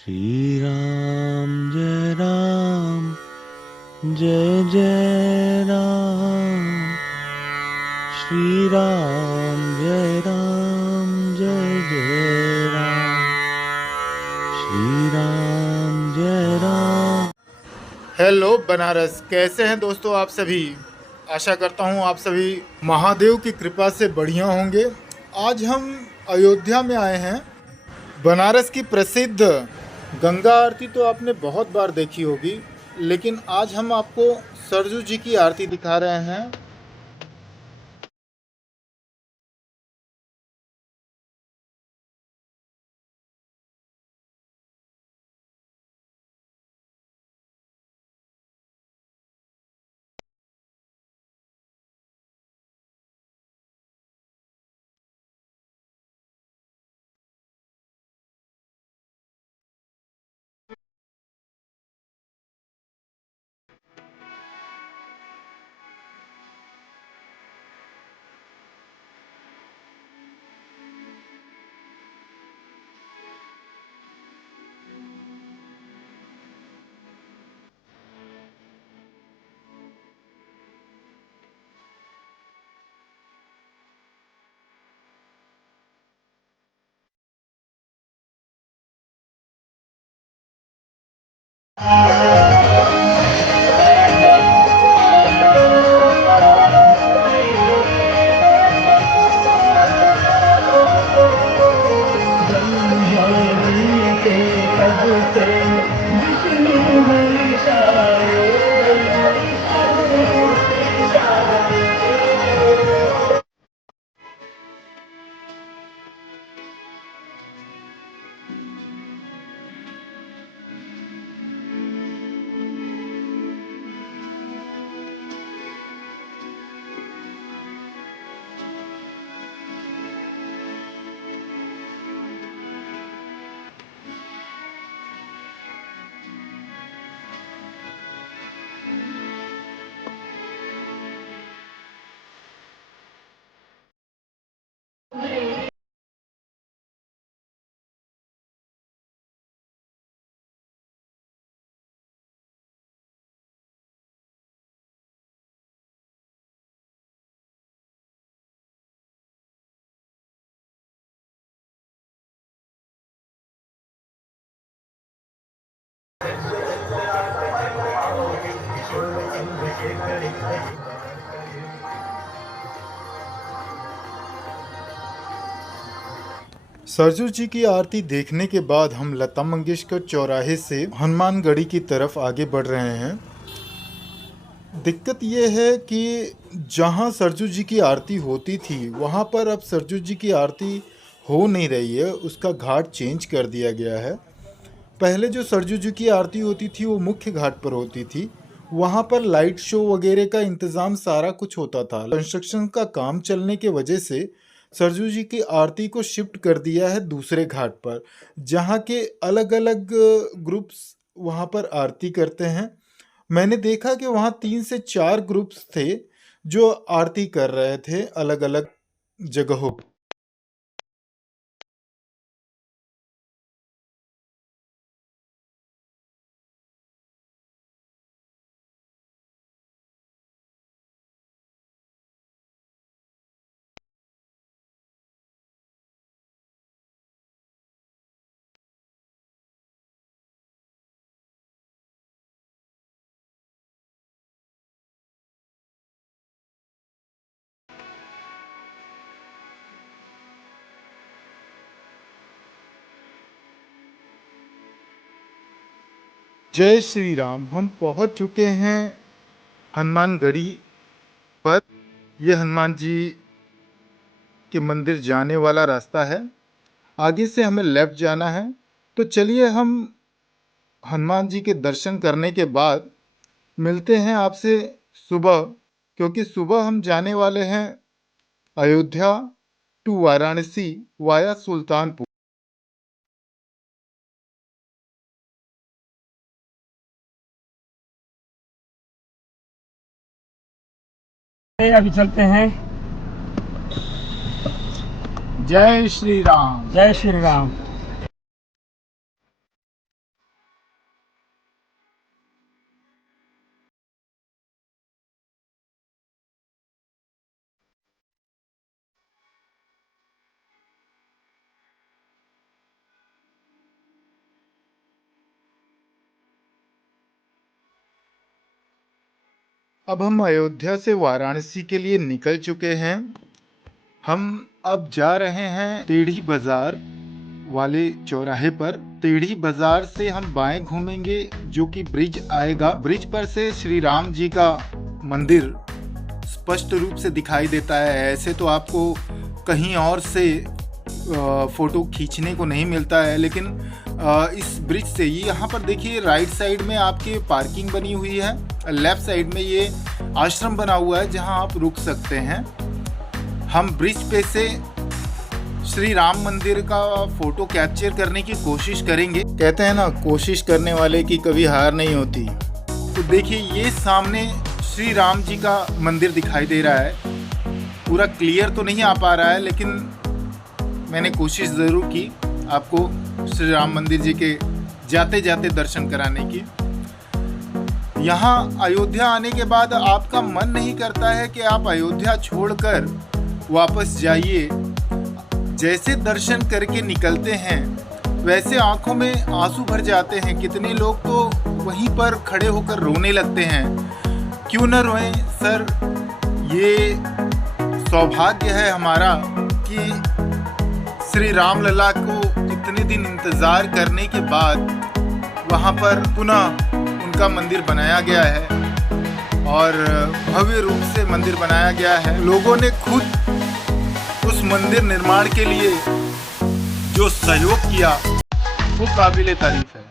श्री राम जय जय राम। श्री राम जय जय राम। श्री राम जय राम। हेलो बनारस, कैसे हैं दोस्तों आप सभी। आशा करता हूं आप सभी महादेव की कृपा से बढ़िया होंगे। आज हम अयोध्या में आए हैं। बनारस की प्रसिद्ध गंगा आरती तो आपने बहुत बार देखी होगी, लेकिन आज हम आपको सरजू जी की आरती दिखा रहे हैं। सरजू जी की आरती देखने के बाद हम लता मंगेशकर चौराहे से हनुमानगढ़ी की तरफ आगे बढ़ रहे हैं। दिक्कत ये है कि जहाँ सरजू जी की आरती होती थी वहाँ पर अब सरजू जी की आरती हो नहीं रही है, उसका घाट चेंज कर दिया गया है। पहले जो सरजू जी की आरती होती थी वो मुख्य घाट पर होती थी। वहाँ पर लाइट शो वगैरह का इंतज़ाम सारा कुछ होता था। कंस्ट्रक्शन का काम चलने के वजह से सरजू जी की आरती को शिफ्ट कर दिया है दूसरे घाट पर, जहाँ के अलग अलग ग्रुप्स वहाँ पर आरती करते हैं। मैंने देखा कि वहाँ 3 से 4 ग्रुप्स थे जो आरती कर रहे थे अलग अलग जगहों पर। जय श्री राम। हम पहुंच चुके हैं हनुमानगढ़ी पर। यह हनुमान जी के मंदिर जाने वाला रास्ता है। आगे से हमें लेफ्ट जाना है। तो चलिए हम हनुमान जी के दर्शन करने के बाद मिलते हैं आपसे सुबह, क्योंकि सुबह हम जाने वाले हैं अयोध्या टू वाराणसी वाया सुल्तानपुर। अभी चलते हैं। जय श्री राम। जय श्री राम। अब हम अयोध्या से वाराणसी के लिए निकल चुके हैं। हम अब जा रहे हैं टेढ़ी बाजार वाले चौराहे पर। टेढ़ी बाजार से हम बाएं घूमेंगे, जो कि ब्रिज आएगा। ब्रिज पर से श्री राम जी का मंदिर स्पष्ट रूप से दिखाई देता है। ऐसे तो आपको कहीं और से फोटो खींचने को नहीं मिलता है, लेकिन इस ब्रिज से ये यहाँ पर देखिए, राइट साइड में आपके पार्किंग बनी हुई है, लेफ्ट साइड में ये आश्रम बना हुआ है जहाँ आप रुक सकते हैं। हम ब्रिज पे से श्री राम मंदिर का फोटो कैप्चर करने की कोशिश करेंगे। कहते हैं ना, कोशिश करने वाले की कभी हार नहीं होती। तो देखिए, ये सामने श्री राम जी का मंदिर दिखाई दे रहा है। पूरा क्लियर तो नहीं आ पा रहा है, लेकिन मैंने कोशिश ज़रूर की आपको श्री राम मंदिर जी के जाते जाते दर्शन कराने की। यहाँ अयोध्या आने के बाद आपका मन नहीं करता है कि आप अयोध्या छोड़कर वापस जाइए। जैसे दर्शन करके निकलते हैं वैसे आंखों में आंसू भर जाते हैं। कितने लोग तो वहीं पर खड़े होकर रोने लगते हैं। क्यों न रोएं सर, ये सौभाग्य है हमारा कि श्री राम लला को इतने दिन इंतज़ार करने के बाद वहाँ पर पुनः उनका मंदिर बनाया गया है, और भव्य रूप से मंदिर बनाया गया है। लोगों ने खुद उस मंदिर निर्माण के लिए जो सहयोग किया वो काबिले तारीफ है।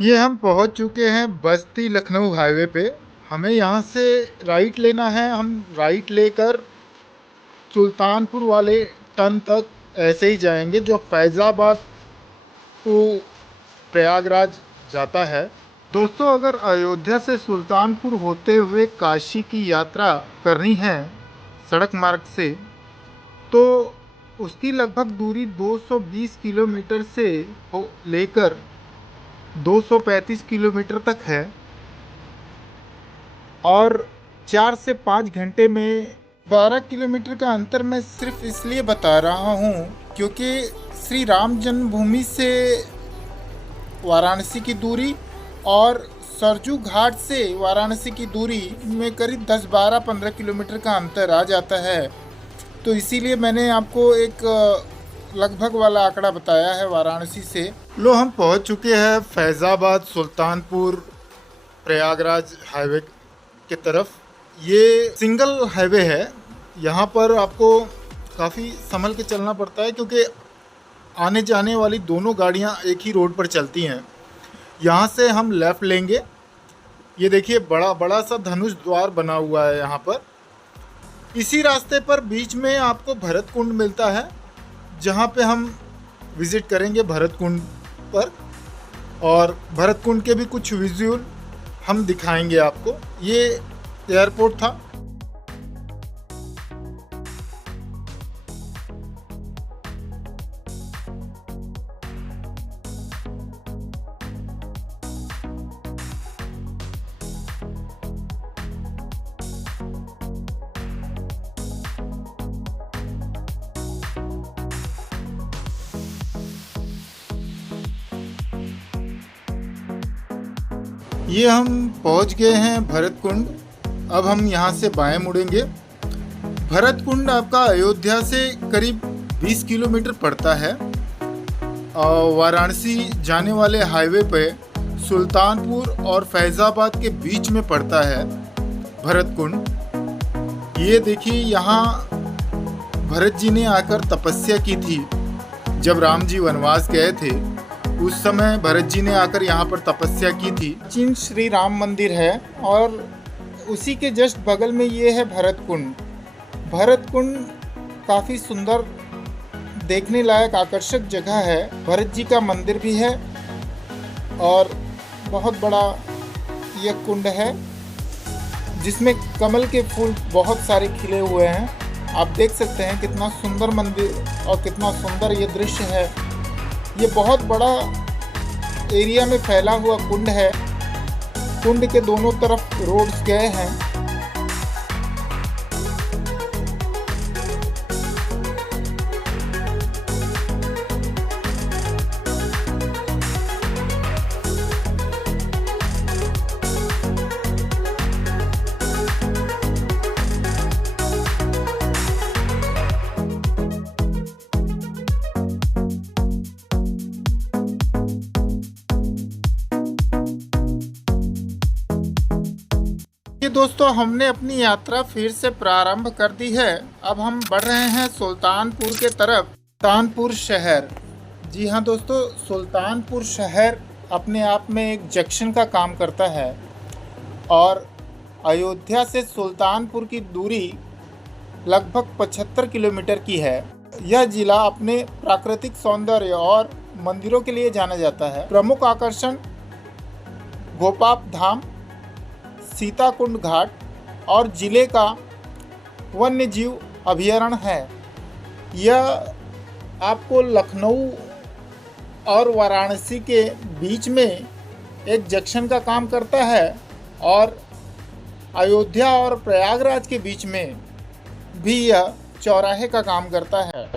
ये हम पहुंच चुके हैं बस्ती लखनऊ हाईवे पे। हमें यहाँ से राइट लेना है। हम राइट लेकर सुल्तानपुर वाले टर्न तक ऐसे ही जाएंगे, जो फैज़ाबाद को प्रयागराज जाता है। दोस्तों, अगर अयोध्या से सुल्तानपुर होते हुए काशी की यात्रा करनी है सड़क मार्ग से, तो उसकी लगभग दूरी 220 किलोमीटर से लेकर 235 किलोमीटर तक है, और 4 से 5 घंटे में 12 किलोमीटर का अंतर मैं सिर्फ इसलिए बता रहा हूँ क्योंकि श्री राम जन्मभूमि से वाराणसी की दूरी और सरजू घाट से वाराणसी की दूरी में करीब 10, 12, 15 किलोमीटर का अंतर आ जाता है। तो इसीलिए मैंने आपको एक लगभग वाला आंकड़ा बताया है वाराणसी से। लो, हम पहुंच चुके हैं फैज़ाबाद सुल्तानपुर प्रयागराज हाईवे के तरफ। ये सिंगल हाईवे है। यहाँ पर आपको काफ़ी संभल के चलना पड़ता है, क्योंकि आने जाने वाली दोनों गाड़ियाँ एक ही रोड पर चलती हैं। यहाँ से हम लेफ़्ट लेंगे। ये देखिए, बड़ा बड़ा सा धनुष द्वार बना हुआ है यहाँ पर। इसी रास्ते पर बीच में आपको भरत कुंड मिलता है, जहाँ पे हम विज़िट करेंगे भरत कुंड पर, और भरत कुंड के भी कुछ विजुअल हम दिखाएंगे आपको। ये एयरपोर्ट था। ये हम पहुंच गए हैं भरत कुंड। अब हम यहाँ से बाएं मुड़ेंगे। भरत कुंड आपका अयोध्या से करीब 20 किलोमीटर पड़ता है। वाराणसी जाने वाले हाईवे पे सुल्तानपुर और फैज़ाबाद के बीच में पड़ता है भरत कुंड। ये देखिए, यहाँ भरत जी ने आकर तपस्या की थी। जब राम जी वनवास गए थे उस समय भरत जी ने आकर यहाँ पर तपस्या की थी। प्राचीन श्री राम मंदिर है, और उसी के जस्ट बगल में ये है भरत कुंड। भरत कुंड काफ़ी सुंदर, देखने लायक, आकर्षक जगह है। भरत जी का मंदिर भी है और बहुत बड़ा यह कुंड है। जिसमें कमल के फूल बहुत सारे खिले हुए हैं। आप देख सकते हैं कितना सुंदर मंदिर और कितना सुंदर ये दृश्य है। ये बहुत बड़ा एरिया में फैला हुआ कुंड है। कुंड के दोनों तरफ रोड्स गए हैं। ये दोस्तों, हमने अपनी यात्रा फिर से प्रारंभ कर दी है। अब हम बढ़ रहे हैं सुल्तानपुर के तरफ। सुल्तानपुर शहर, जी हाँ दोस्तों, सुल्तानपुर शहर अपने आप में एक जंक्शन का काम करता है और अयोध्या से सुल्तानपुर की दूरी लगभग 75 किलोमीटर की है। यह जिला अपने प्राकृतिक सौंदर्य और मंदिरों के लिए जाना जाता है। प्रमुख आकर्षण गोपाप धाम, सीताकुंड घाट और जिले का वन्य जीव अभयारण्य है। यह आपको लखनऊ और वाराणसी के बीच में एक जंक्शन का काम करता है और अयोध्या और प्रयागराज के बीच में भी यह चौराहे का काम करता है।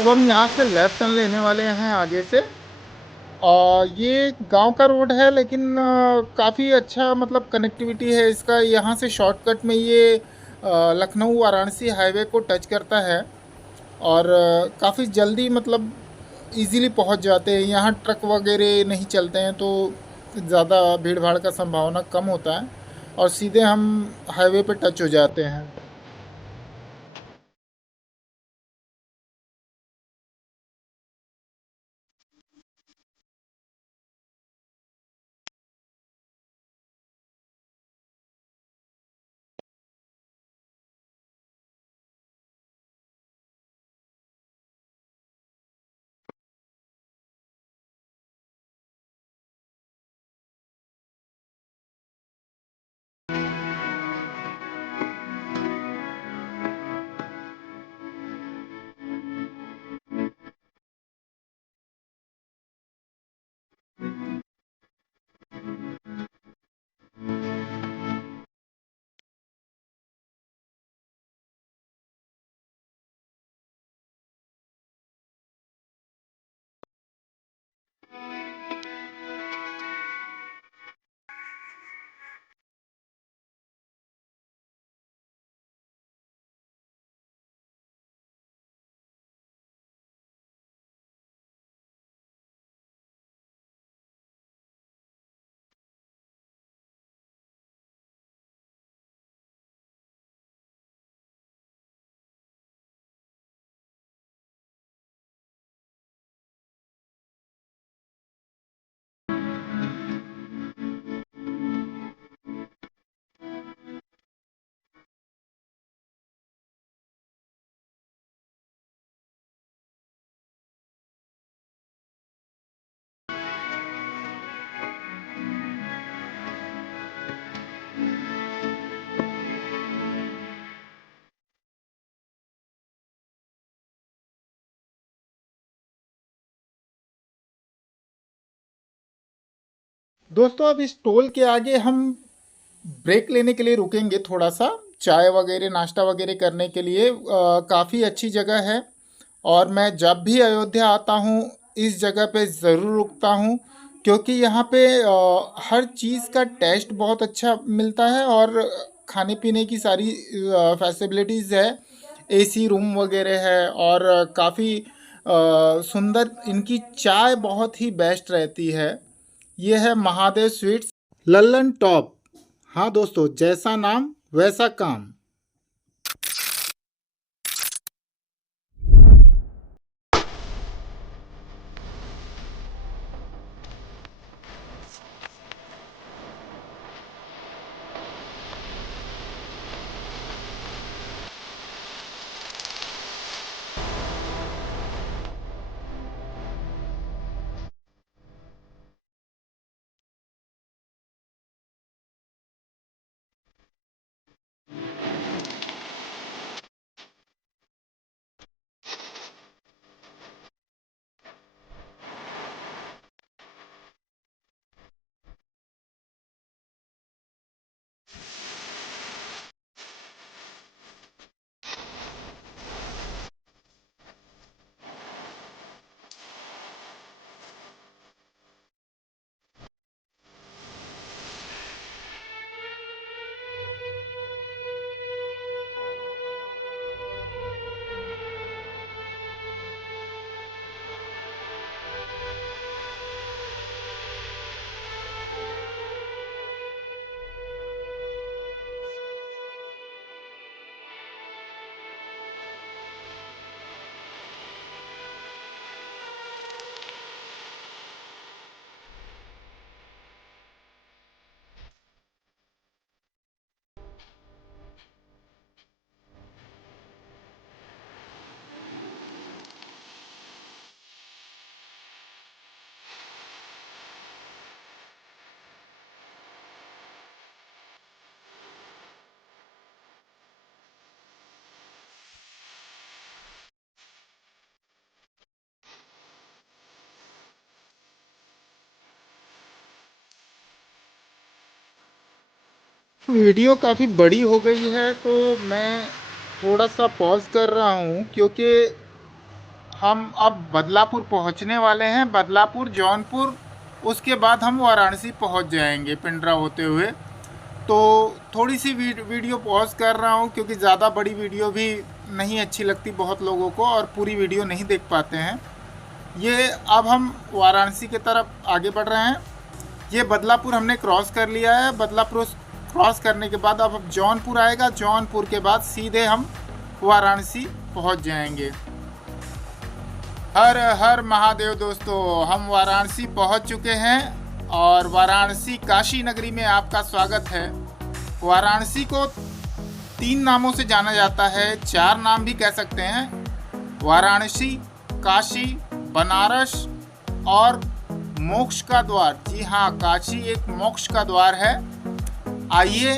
अब हम यहाँ से लेफ्ट टर्न लेने वाले हैं आगे से। और ये गांव का रोड है, लेकिन काफ़ी अच्छा मतलब कनेक्टिविटी है इसका। यहाँ से शॉर्टकट में ये लखनऊ वाराणसी हाईवे को टच करता है और काफ़ी जल्दी मतलब इजीली पहुँच जाते हैं। यहाँ ट्रक वगैरह नहीं चलते हैं तो ज़्यादा भीड़ भाड़ का संभावना कम होता है और सीधे हम हाईवे पे टच हो जाते हैं। दोस्तों अब इस टोल के आगे हम ब्रेक लेने के लिए रुकेंगे थोड़ा सा, चाय वगैरह नाश्ता वगैरह करने के लिए। काफ़ी अच्छी जगह है और मैं जब भी अयोध्या आता हूँ इस जगह पे ज़रूर रुकता हूँ, क्योंकि यहाँ पे हर चीज़ का टेस्ट बहुत अच्छा मिलता है और खाने पीने की सारी फैसिलिटीज़ है। एसी रूम वगैरह है और काफ़ी सुंदर इनकी चाय बहुत ही बेस्ट रहती है। ये है महादेव स्वीट्स, लल्लन टॉप। हाँ दोस्तों, जैसा नाम वैसा काम। वीडियो काफ़ी बड़ी हो गई है तो मैं थोड़ा सा पॉज कर रहा हूँ, क्योंकि हम अब बदलापुर पहुँचने वाले हैं। बदलापुर, जौनपुर, उसके बाद हम वाराणसी पहुँच जाएंगे पिंडरा होते हुए। तो थोड़ी सी वीडियो पॉज कर रहा हूँ, क्योंकि ज़्यादा बड़ी वीडियो भी नहीं अच्छी लगती बहुत लोगों को और पूरी वीडियो नहीं देख पाते हैं। ये अब हम वाराणसी की तरफ आगे बढ़ रहे हैं। ये बदलापुर हमने क्रॉस कर लिया है। बदलापुर क्रॉस करने के बाद अब जौनपुर आएगा। जौनपुर के बाद सीधे हम वाराणसी पहुंच जाएंगे। हर हर महादेव दोस्तों, हम वाराणसी पहुंच चुके हैं और वाराणसी काशी नगरी में आपका स्वागत है। वाराणसी को 3 नामों से जाना जाता है, 4 नाम भी कह सकते हैं। वाराणसी, काशी, बनारस और मोक्ष का द्वार। जी हाँ, काशी एक मोक्ष का द्वार है। आइए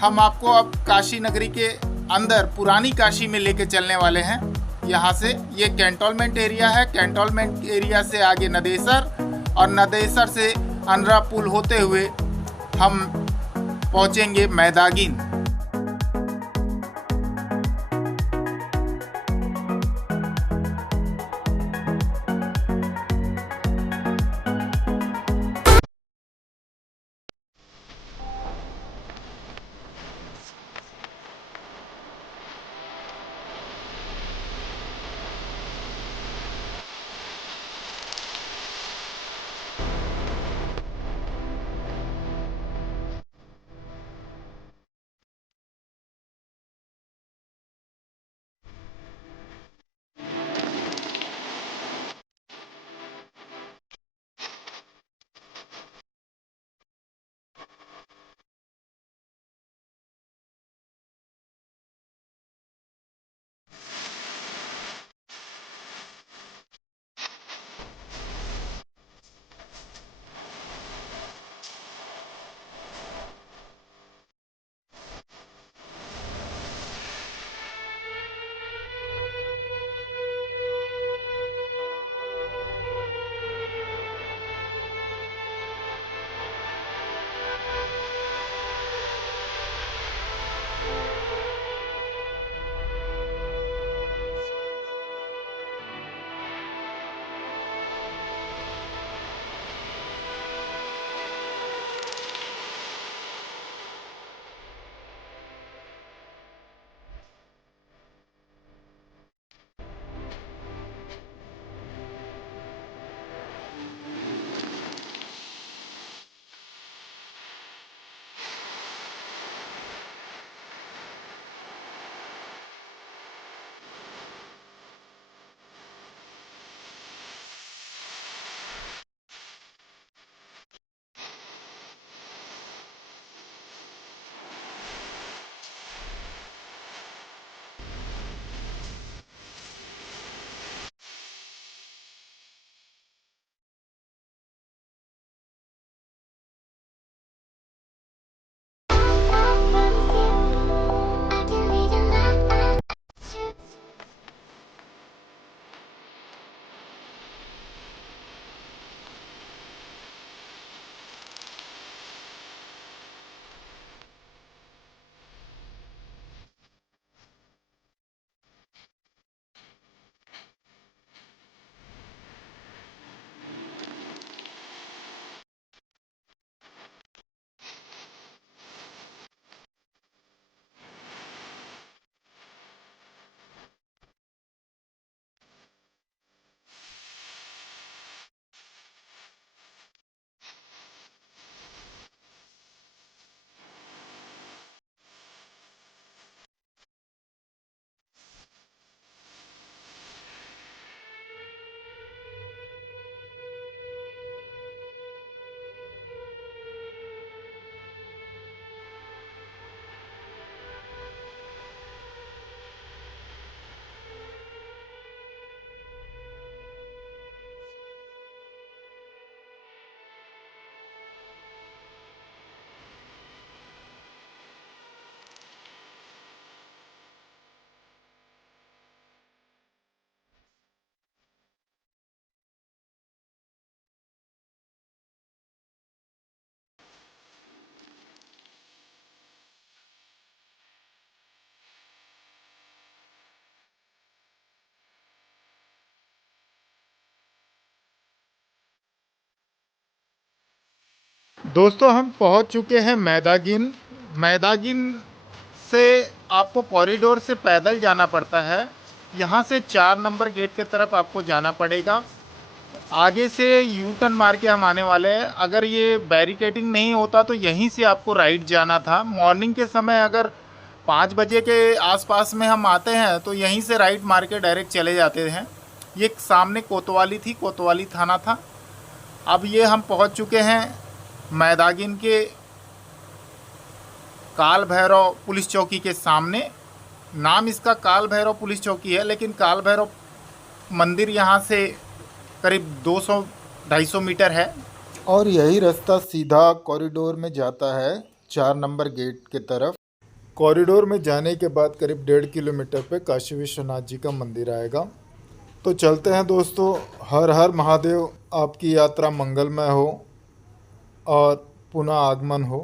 हम आपको अब काशी नगरी के अंदर पुरानी काशी में लेके चलने वाले हैं। यहाँ से ये कैंटोनमेंट एरिया है। कैंटोनमेंट एरिया से आगे नदेसर और नदेसर से अनरा पुल होते हुए हम पहुँचेंगे मैदागिन। दोस्तों हम पहुंच चुके हैं मैदागिन। मैदागिन से आपको कॉरिडोर से पैदल जाना पड़ता है। यहाँ से 4 नंबर गेट की तरफ आपको जाना पड़ेगा। आगे से यू टर्न मार के हम आने वाले हैं। अगर ये बैरिकेडिंग नहीं होता तो यहीं से आपको राइट जाना था। मॉर्निंग के समय अगर 5 बजे के आसपास में हम आते हैं तो यहीं से राइट मार के डायरेक्ट चले जाते हैं। ये सामने कोतवाली थी, कोतवाली थाना था। अब ये हम पहुंच चुके हैं मैदागिन के काल भैरव पुलिस चौकी के सामने। नाम इसका काल भैरव पुलिस चौकी है, लेकिन काल भैरव मंदिर यहाँ से करीब 200-250 मीटर है और यही रास्ता सीधा कॉरिडोर में जाता है 4 नंबर गेट के तरफ। कॉरिडोर में जाने के बाद करीब 1.5 किलोमीटर पे काशी विश्वनाथ जी का मंदिर आएगा। तो चलते हैं दोस्तों। हर हर महादेव। आपकी यात्रा मंगलमय हो और पुनः आगमन हो।